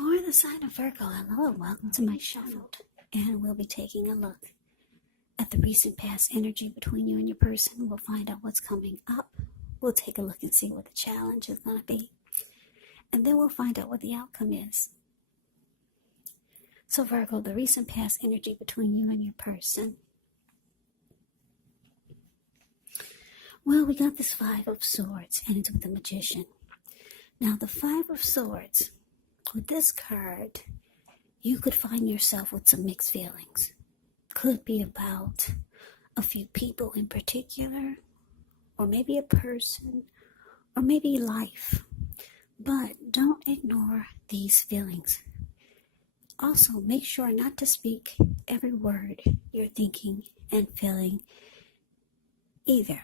For the sign of Virgo, hello and welcome to my shuffled. And we'll be taking a look at the recent past energy between you and your person. We'll find out what's coming up. We'll take a look and see what the challenge is going to be. And then we'll find out what the outcome is. So Virgo, the recent past energy between you and your person. Well, we got this Five of Swords and it's with the Magician. Now the Five of Swords, with this card, you could find yourself with some mixed feelings. Could be about a few people in particular, or maybe a person, or maybe life. But don't ignore these feelings. Also, make sure not to speak every word you're thinking and feeling either,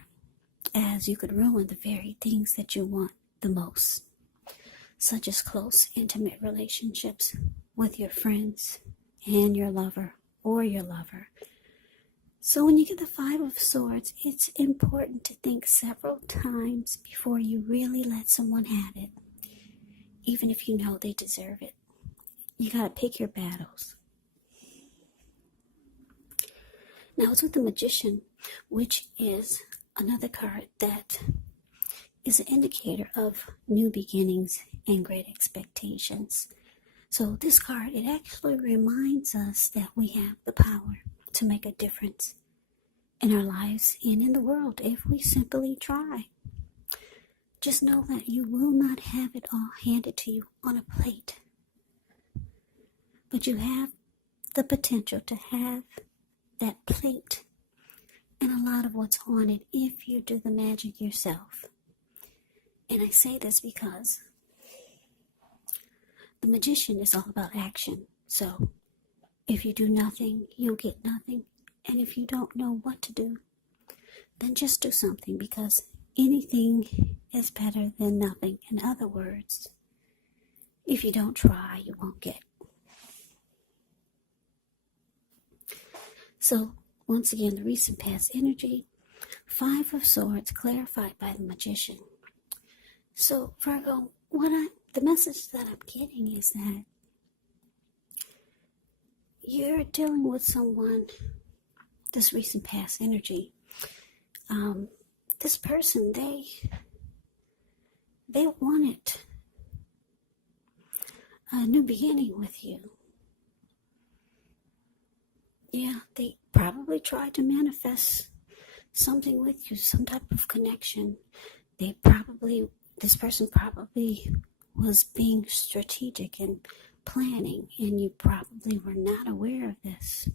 as you could ruin the very things that you want the most, such as close, intimate relationships with your friends and your lover or your lover. So when you get the Five of Swords, it's important to think several times before you really let someone have it, even if you know they deserve it. You gotta pick your battles. Now it's with the Magician, which is another card that is an indicator of new beginnings and great expectations. So this card, it actually reminds us that we have the power to make a difference in our lives and in the world if we simply try. Just know that you will not have it all handed to you on a plate, but you have the potential to have that plate and a lot of what's on it if you do the magic yourself. And I say this because the Magician is all about action. So if you do nothing, you'll get nothing. And if you don't know what to do, then just do something, because anything is better than nothing. In other words, if you don't try, you won't get. So once again, the recent past energy, Five of Swords clarified by the Magician. So Virgo, the message that I'm getting is that you're dealing with someone, this recent past energy. This person, they wanted a new beginning with you. Yeah, they probably tried to manifest something with you, some type of connection. This person probably was being strategic and planning, and you probably were not aware of this.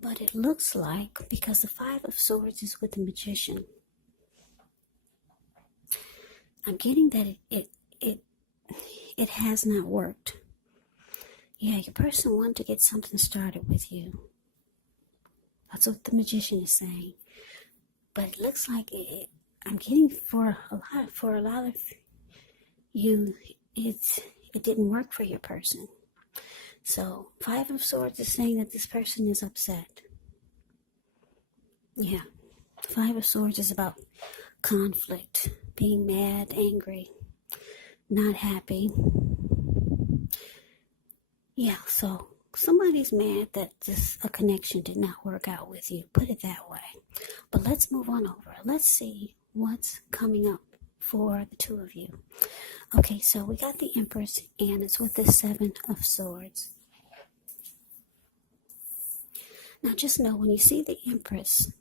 But it looks like, because the Five of Swords is with the Magician, I'm getting that it has not worked. Yeah, your person wanted to get something started with you. That's what the Magician is saying. But it looks like I'm getting for a lot of you, it didn't work for your person. So Five of Swords is saying that this person is upset. Yeah, Five of Swords is about conflict, being mad, angry, not happy. Yeah, so somebody's mad that a connection did not work out with you. Put it that way. But let's move on over. Let's see what's coming up for the two of you. Okay, so we got the Empress, and it's with the Seven of Swords. Now just know, when you see the Empress,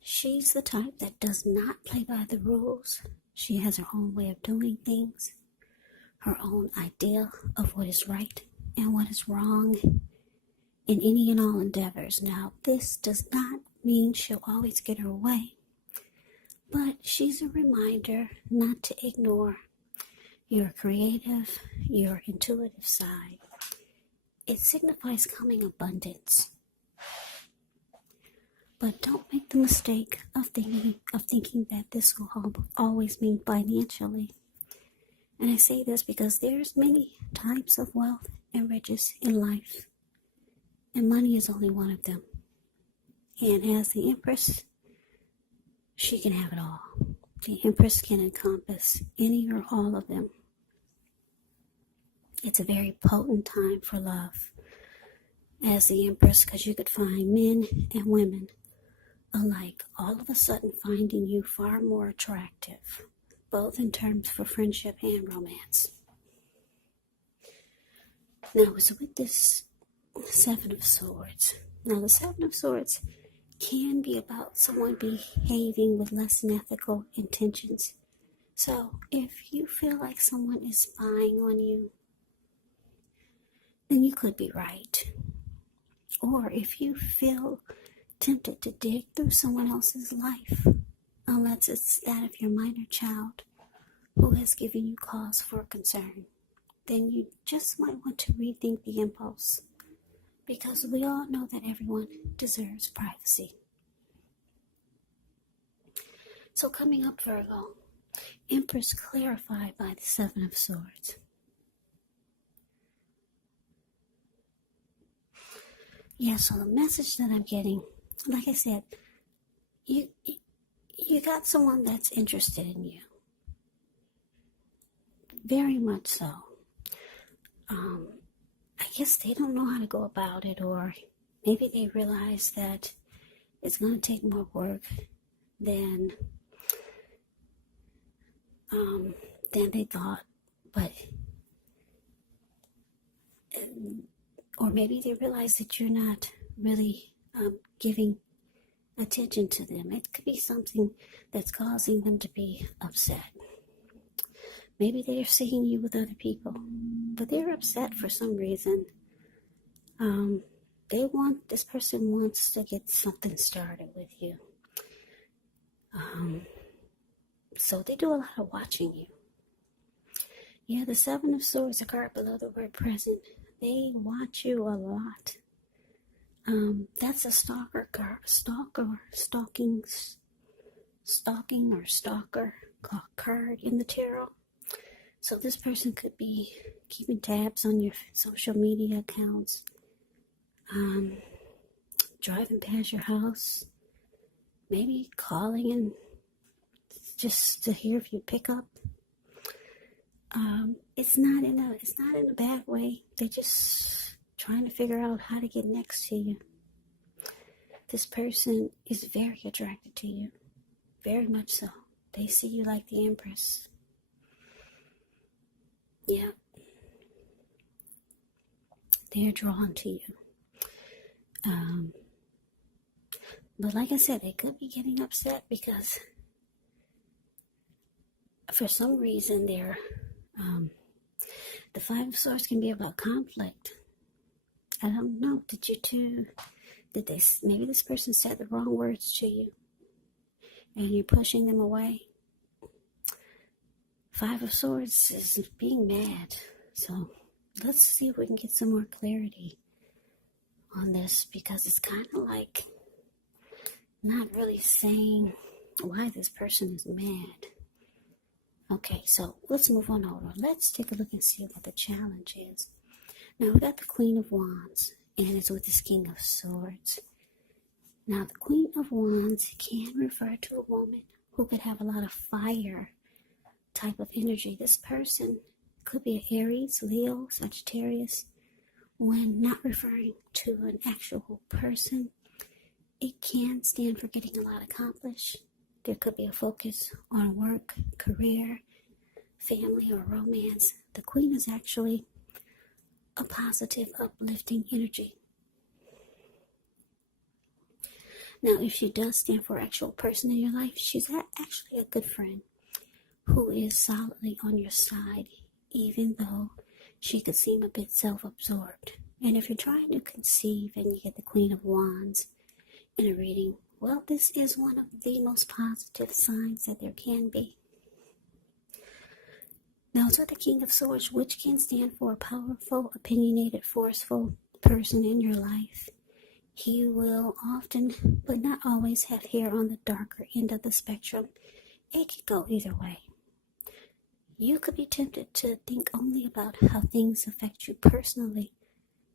she's the type that does not play by the rules. She has her own way of doing things, her own idea of what is right and what is wrong in any and all endeavors. Now, this does not mean she'll always get her way, but she's a reminder not to ignore your creative, your intuitive side. It signifies coming abundance. But don't make the mistake of thinking that this will always mean financially. And I say this because there's many types of wealth and riches in life, and money is only one of them. And as the Empress, she can have it all. The Empress can encompass any or all of them. It's a very potent time for love as the Empress, because you could find men and women alike all of a sudden finding you far more attractive, both in terms for friendship and romance. Now, it's with this Seven of Swords. Now, the Seven of Swords can be about someone behaving with less than ethical intentions. So, if you feel like someone is spying on you, then you could be right. Or if you feel tempted to dig through someone else's life, unless it's that of your minor child who has given you cause for concern, then you just might want to rethink the impulse, because we all know that everyone deserves privacy. So coming up, Virgo, Empress clarified by the Seven of Swords. Yeah, so the message that I'm getting, like I said, you got someone that's interested in you. Very much so. I guess they don't know how to go about it, or maybe they realize that it's going to take more work than they thought, but or maybe they realize that you're not really giving attention to them. It could be something that's causing them to be upset. Maybe they're seeing you with other people, but they're upset for some reason. This person wants to get something started with you. So they do a lot of watching you. Yeah, the Seven of Swords, a card below the word present. They watch you a lot. That's a stalker card, stalking or stalker card in the tarot. So this person could be keeping tabs on your social media accounts, driving past your house, maybe calling and just to hear if you pick up. It's not in a bad way. They're just trying to figure out how to get next to you. This person is very attracted to you, very much so. They see you like the Empress. Yeah. They're drawn to you. But like I said, they could be getting upset because for some reason they're the Five of Swords can be about conflict. I don't know. Maybe this person said the wrong words to you and you're pushing them away. Five of Swords is being mad. So let's see if we can get some more clarity on this, because it's kind of like not really saying why this person is mad. Okay, so let's move on over. Let's take a look and see what the challenge is. Now, we got the Queen of Wands, and it's with this King of Swords. Now, the Queen of Wands can refer to a woman who could have a lot of fire type of energy. This person could be an Aries, Leo, Sagittarius. When not referring to an actual person, it can stand for getting a lot accomplished. There could be a focus on work, career, family, or romance. The Queen is actually a positive, uplifting energy. Now, if she does stand for an actual person in your life, she's actually a good friend who is solidly on your side, even though she could seem a bit self-absorbed. And if you're trying to conceive and you get the Queen of Wands in a reading, well, this is one of the most positive signs that there can be. Now, it's with the King of Swords, which can stand for a powerful, opinionated, forceful person in your life. He will often, but not always, have hair on the darker end of the spectrum. It can go either way. You could be tempted to think only about how things affect you personally,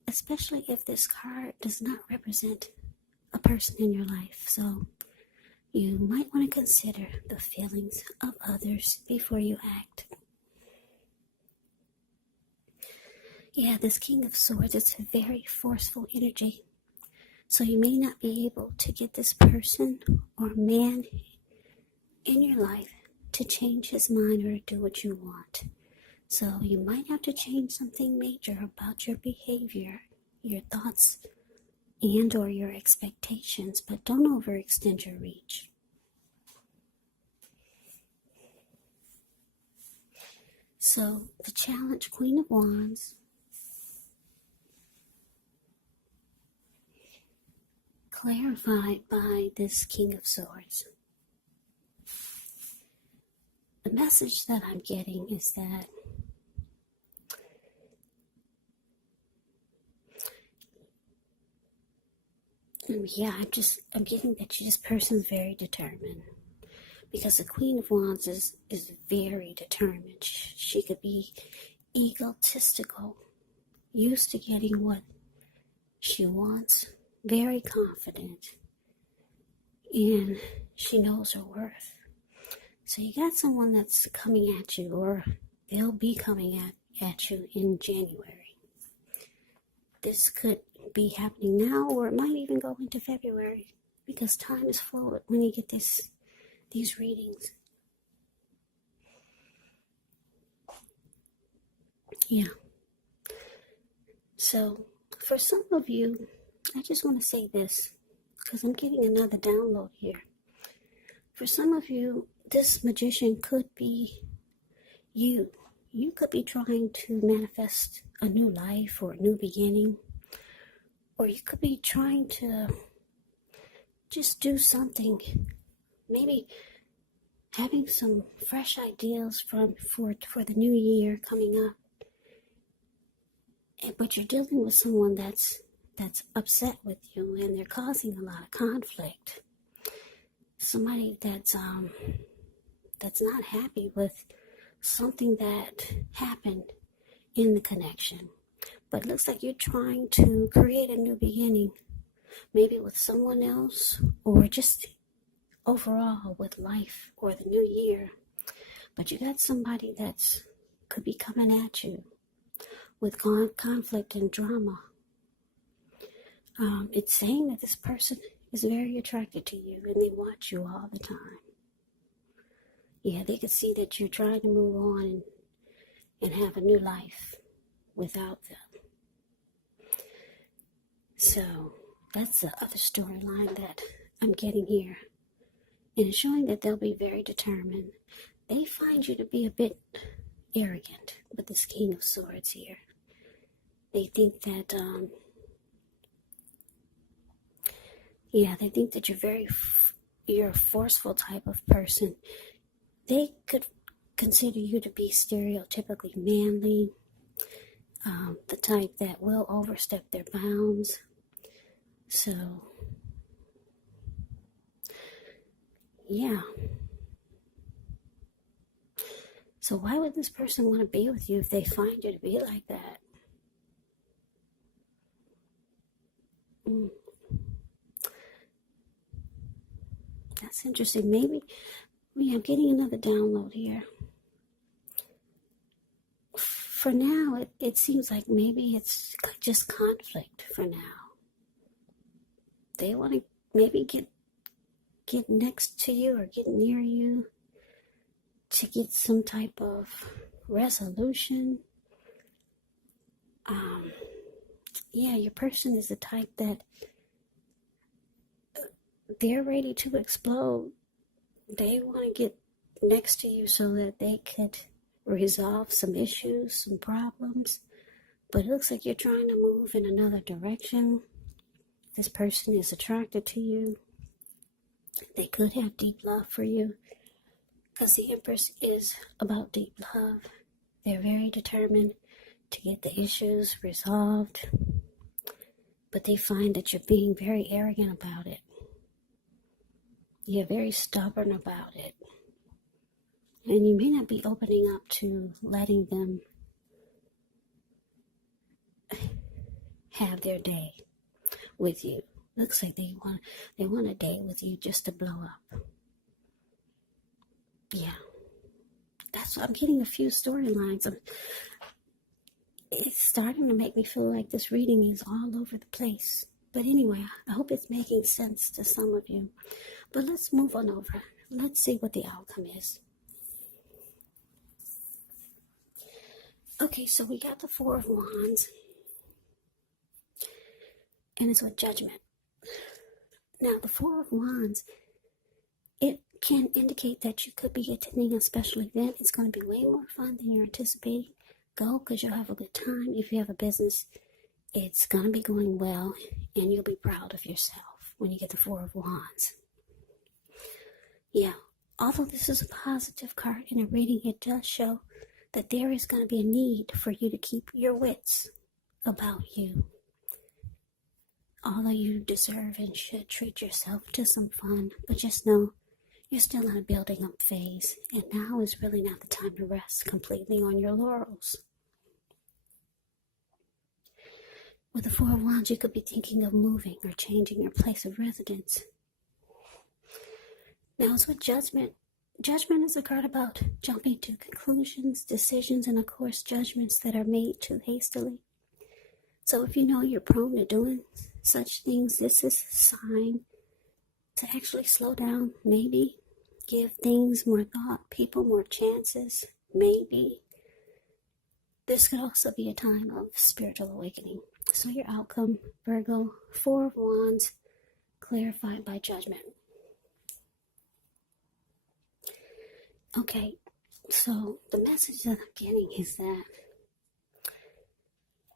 especially if this card does not represent a person in your life. So you might want to consider the feelings of others before you act. Yeah, this King of Swords, it's a very forceful energy. So you may not be able to get this person or man in your life to change his mind or do what you want. So you might have to change something major about your behavior, your thoughts, and or your expectations, but don't overextend your reach. So the challenge, Queen of Wands, clarified by this King of Swords. The message that I'm getting is that I'm getting that this person's very determined. Because the Queen of Wands is very determined. She could be egotistical, used to getting what she wants, very confident, and she knows her worth. So you got someone that's coming at you, or they'll be coming at you in January. This could be happening now, or it might even go into February, because time is fluid when you get these readings. Yeah. So for some of you, I just want to say this, because I'm getting another download here. For some of you, this magician could be you. You could be trying to manifest a new life or a new beginning. Or you could be trying to just do something. Maybe having some fresh ideas for the new year coming up. But you're dealing with someone that's upset with you, and they're causing a lot of conflict. Somebody that's not happy with something that happened in the connection. But it looks like you're trying to create a new beginning, maybe with someone else, or just overall with life or the new year. But you got somebody that's could be coming at you with conflict and drama. It's saying that this person is very attracted to you, and they watch you all the time. Yeah, they could see that you're trying to move on and have a new life without them. So that's the other storyline that I'm getting here. And it's showing that they'll be very determined. They find you to be a bit arrogant with this King of Swords here. They think that, they think that you're a forceful type of person. They could consider you to be stereotypically manly, the type that will overstep their bounds. So, yeah. So why would this person want to be with you if they find you to be like that? That's interesting. Maybe I'm getting another download here. For now, it seems like maybe it's just conflict for now. They want to maybe get next to you or get near you to get some type of resolution. Your person is the type that they're ready to explode. They want to get next to you so that they could resolve some issues, some problems. But it looks like you're trying to move in another direction. This person is attracted to you. They could have deep love for you, because the Empress is about deep love. They're very determined to get the issues resolved, but they find that you're being very arrogant about it. You're very stubborn about it. And you may not be opening up to letting them have their day with you. Looks like they want a day with you just to blow up. Yeah. That's what I'm getting a few storylines. it's starting to make me feel like this reading is all over the place. But anyway, I hope it's making sense to some of you. But let's move on over. Let's see what the outcome is. Okay, so we got the Four of Wands. And it's with Judgment. Now, the Four of Wands, it can indicate that you could be attending a special event. It's going to be way more fun than you're anticipating. Go, because you'll have a good time. If you have a business, it's going to be going well, and you'll be proud of yourself when you get the Four of Wands. Yeah, although this is a positive card in a reading, it does show that there is going to be a need for you to keep your wits about you. Although you deserve and should treat yourself to some fun, but just know you're still in a building up phase, and now is really not the time to rest completely on your laurels. With the Four of Wands, you could be thinking of moving or changing your place of residence. Now it's with Judgment. Judgment is a card about jumping to conclusions, decisions, and of course judgments that are made too hastily. So if you know you're prone to doing such things, this is a sign to actually slow down, maybe give things more thought, people more chances, maybe. This could also be a time of spiritual awakening. So your outcome, Virgo, Four of Wands, clarified by Judgment. Okay, so the message that I'm getting is that,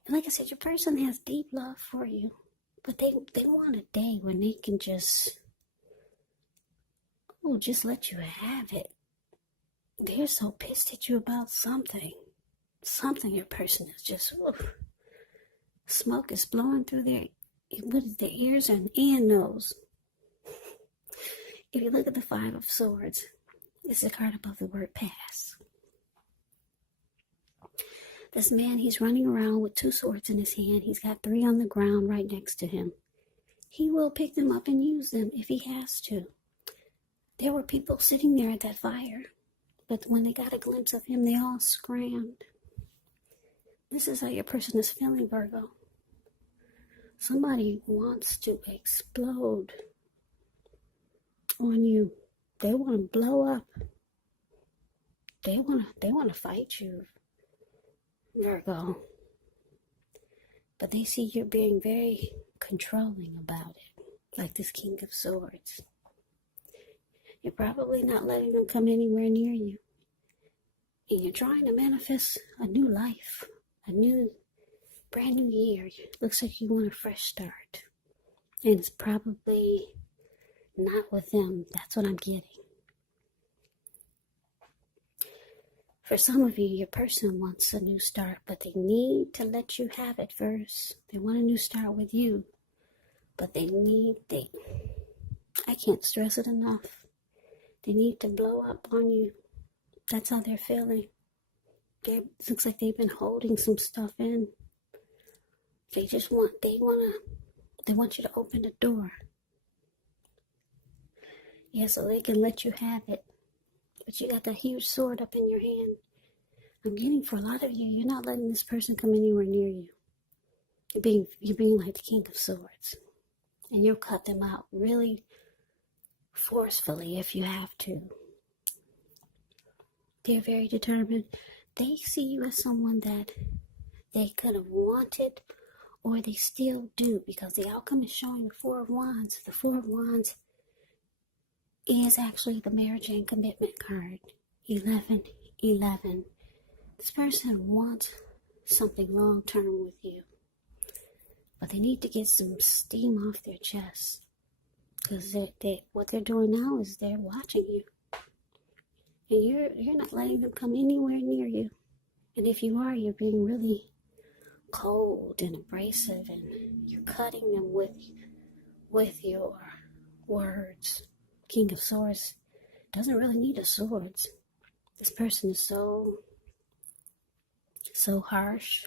like I said, your person has deep love for you, but they want a day when they can just let you have it. They're so pissed at you about something. Your person is just, smoke is blowing through their ears and nose. If you look at the Five of Swords, it's a card above the word pass. This man, he's running around with two swords in his hand. He's got three on the ground right next to him. He will pick them up and use them if he has to. There were people sitting there at that fire, but when they got a glimpse of him, they all scrammed. This is how your person is feeling, Virgo. Somebody wants to explode on you. They want to blow up. They want to fight you, Virgo. But they see you're being very controlling about it, like this King of Swords. You're probably not letting them come anywhere near you. And you're trying to manifest a new life, a brand new year. Looks like you want a fresh start. And it's probably not with them. That's what I'm getting. For some of you, your person wants a new start, but they need to let you have it first. They want a new start with you, but I can't stress it enough. They need to blow up on you. That's how they're feeling. It looks like they've been holding some stuff in. They want you to open the door. Yeah, so they can let you have it. But you got that huge sword up in your hand. I'm getting for a lot of you, you're not letting this person come anywhere near you. You're being like the King of Swords. And you'll cut them out really forcefully if you have to. They're very determined. They see you as someone that they could have wanted, or they still do, because the outcome is showing the Four of Wands. The Four of Wands is actually the marriage and commitment card. 11. This person wants something long-term with you, but they need to get some steam off their chest, because what they're doing now is they're watching you, and you're not letting them come anywhere near you. And if you are, you're being really cold and abrasive, and you're cutting them with your words. King of Swords doesn't really need a sword. This person is so harsh.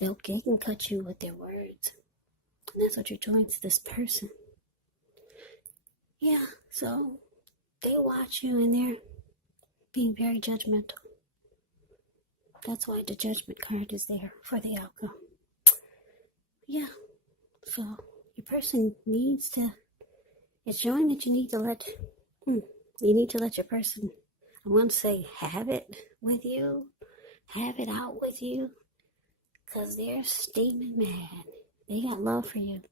They can cut you with their words. And that's what you're doing to this person. Yeah, so they watch you and they're being very judgmental. That's why the Judgment card is there for the outcome. Yeah, so your person needs to, it's showing that you need to let your person, I want to say, have it with you, have it out with you, because they're steaming mad. They got love for you.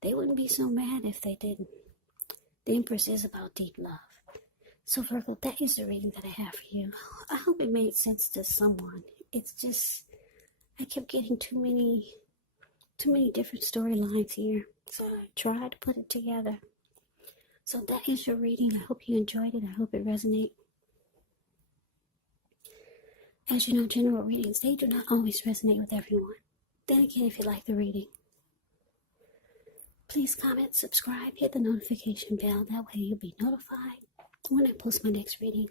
They wouldn't be so mad if they didn't. The Empress is about deep love. So Virgo, that is the reading that I have for you. I hope it made sense to someone. It's just, I kept getting too many different storylines here. So I tried to put it together. So that is your reading. I hope you enjoyed it. I hope it resonated. As you know, general readings, they do not always resonate with everyone. Then again, if you like the reading, please comment, subscribe, hit the notification bell. That way you'll be notified when I post my next reading.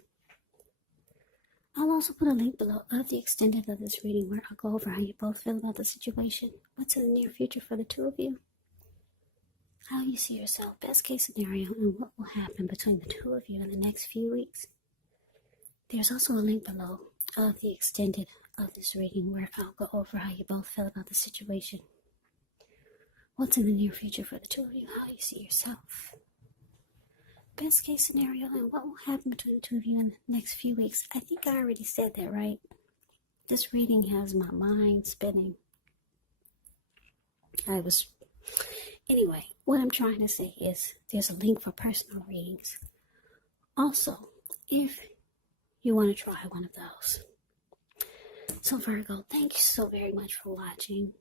I'll also put a link below of the extended of this reading where I'll go over how you both feel about the situation, what's in the near future for the two of you, how you see yourself, best case scenario, and what will happen between the two of you in the next few weeks. There's also a link below of the extended of this reading where I'll go over how you both feel about the situation, what's in the near future for the two of you, how you see yourself, best case scenario, and what will happen between the two of you in the next few weeks. I think I already said that, right? This reading has my mind spinning. Anyway, what I'm trying to say is there's a link for personal readings. Also, if you want to try one of those. So Virgo, thank you so very much for watching.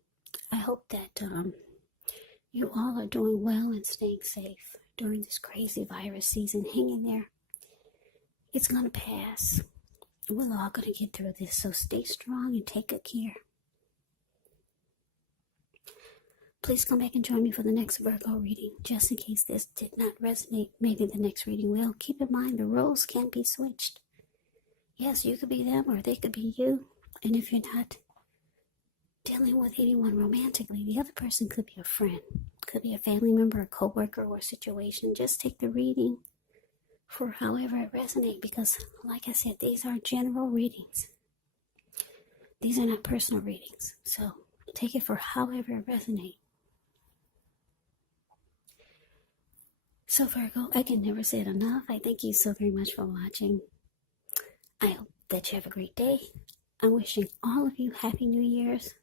I hope that you all are doing well and staying safe during this crazy virus season. Hang in there. It's going to pass. We're all going to get through this, so stay strong and take good care. Please come back and join me for the next Virgo reading. Just in case this did not resonate, maybe the next reading will. Keep in mind the roles can be switched. Yes, you could be them or they could be you. And if you're not dealing with anyone romantically, the other person could be a friend, could be a family member, a co-worker, or a situation. Just take the reading for however it resonates, because like I said, these are general readings. These are not personal readings. So take it for however it resonates. So Virgo, I can never say it enough. I thank you so very much for watching. I hope that you have a great day. I'm wishing all of you Happy New Year's.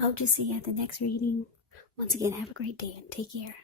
I hope to see you at the next reading. Once again, have a great day and take care.